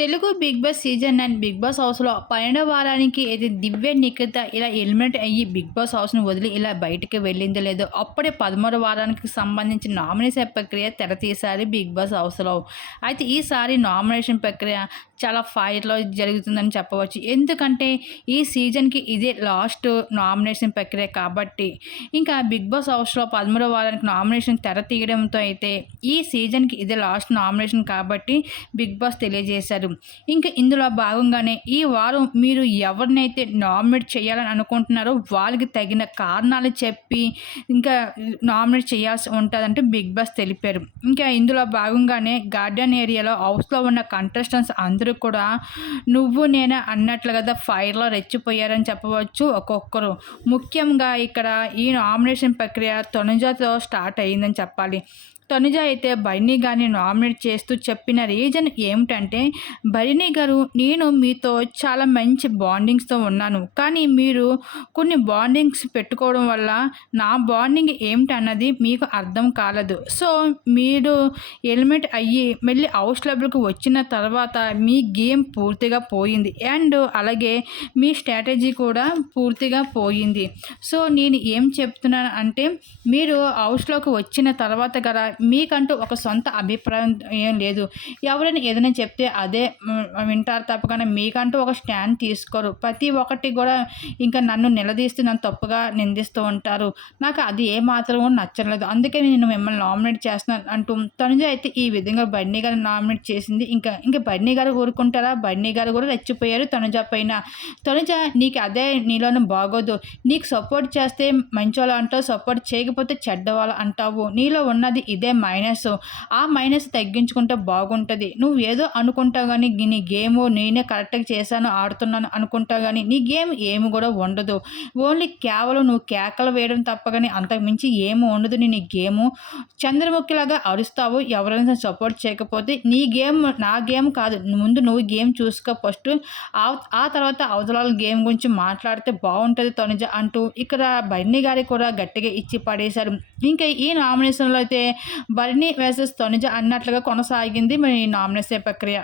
Telugu Bigg Boss season nine Bigg Boss హౌస్లో పన్నెండవ వారానికి అయితే దివ్య నిఖిత ఇలా ఎలిమినేట్ అయ్యి బిగ్ బాస్ హౌస్ను వదిలి ఇలా బయటకు వెళ్ళిందో లేదో. అప్పుడే పదమూడు వారానికి సంబంధించిన నామినేషన్ ప్రక్రియ తెరతీసారి బిగ్ బాస్ హౌస్లో. అయితే ఈసారి నామినేషన్ ప్రక్రియ చాలా ఫైర్లో జరుగుతుందని చెప్పవచ్చు. ఎందుకంటే ఈ సీజన్కి ఇదే లాస్ట్ నామినేషన్ ప్రక్రియ కాబట్టి ఇంకా బిగ్ బాస్ హౌస్లో పదమూడవ వారానికి నామినేషన్ తెర తీయడంతో అయితే ఈ సీజన్కి ఇదే లాస్ట్ నామినేషన్ కాబట్టి బిగ్ బాస్ తెలియజేశారు. ఇంకా ఇందులో భాగంగానే ఈ వారం మీరు ఎవరినైతే నామినేట్ చేయాలని అనుకుంటున్నారో వాళ్ళకి తగిన కారణాలు చెప్పి ఇంకా నామినేట్ చేయాల్సి ఉంటుందంటే బిగ్ బాస్ తెలిపారు. ఇంకా ఇందులో భాగంగానే గార్డెన్ ఏరియాలో హౌస్లో ఉన్న కంటెస్టెంట్స్ అందరూ కూడా నువ్వు నేను అన్నట్లు కదా ఫైర్లో రెచ్చిపోయారని చెప్పవచ్చు ఒక్కొక్కరు. ముఖ్యంగా ఇక్కడ ఈ నామినేషన్ ప్రక్రియ తొనజాతో స్టార్ట్ అయ్యిందని చెప్పాలి. తనుజ అయితే బర్నీ గారిని నామినేట్ చేస్తూ చెప్పిన రీజన్ ఏమిటంటే బర్నీ గారు నేను మీతో చాలా మంచి బాండింగ్స్తో ఉన్నాను. కానీ మీరు కొన్ని బాండింగ్స్ పెట్టుకోవడం వల్ల నా బాండింగ్ ఏమిటన్నది మీకు అర్థం కాలేదు. సో మీరు ఎలిమెంట్ అయ్యి మళ్ళీ హౌస్ లెవెల్కి వచ్చిన తర్వాత మీ గేమ్ పూర్తిగా పోయింది. అండ్ అలాగే మీ స్ట్రాటజీ కూడా పూర్తిగా పోయింది. సో నేను ఏం చెప్తున్నాను అంటే మీరు హౌస్లోకి వచ్చిన తర్వాత కదా మీకంటూ ఒక సొంత అభిప్రాయం ఏం లేదు. ఎవరైనా ఏదైనా చెప్తే అదే వింటారు తప్పకుండా మీకంటూ ఒక స్టాండ్ తీసుకోరు. ప్రతి ఒక్కటి కూడా ఇంకా నన్ను నిలదీస్తూ నన్ను తప్పుగా నిందిస్తూ ఉంటారు. నాకు అది ఏ మాత్రం నచ్చలేదు అందుకే నేను మిమ్మల్ని నామినేట్ చేస్తున్నాను అంటూ తనుజ అయితే ఈ విధంగా బన్నీ గారు నామినేట్ చేసింది. ఇంకా ఇంకా బన్నీ గారు ఊరుకుంటారా? బన్నీ గారు కూడా రెచ్చిపోయారు తనుజ పైన. తనుజ నీకు అదే నీలోనే బాగోదు. నీకు సపోర్ట్ చేస్తే మంచోళ్ళు అంటావు సపోర్ట్ చేయకపోతే చెడ్డవాళ్ళు అంటావు. నీలో ఉన్నది ఇదే ఇదే మైనస్ ఆ మైనస్ తగ్గించుకుంటే బాగుంటుంది. నువ్వు ఏదో అనుకుంటావు కానీ నీ గేమ్ నేనే కరెక్ట్గా చేశాను ఆడుతున్నాను అనుకుంటావు కానీ నీ గేమ్ ఏమి కూడా ఉండదు ఓన్లీ కేవలం నువ్వు కేకలు వేయడం తప్ప కానీ అంతకుమించి ఏమి ఉండదు నీ గేము చంద్రముఖిలాగా అరుస్తావు. ఎవరైనా సపోర్ట్ చేయకపోతే నీ గేమ్ నా గేమ్ కాదు. ముందు నువ్వు గేమ్ చూసుకో ఫస్ట్ ఆ తర్వాత అవతల గేమ్ గురించి మాట్లాడితే బాగుంటుంది తనుజ అంటూ ఇక్కడ బన్నీ గారి కూడా గట్టిగా ఇచ్చి పడేశారు. ఇంకా ఈ నామినేషన్లో అయితే బరిని వర్సెస్ తనుజ అన్నట్లుగా కొనసాగింది మరి నామినేషన్ ప్రక్రియ.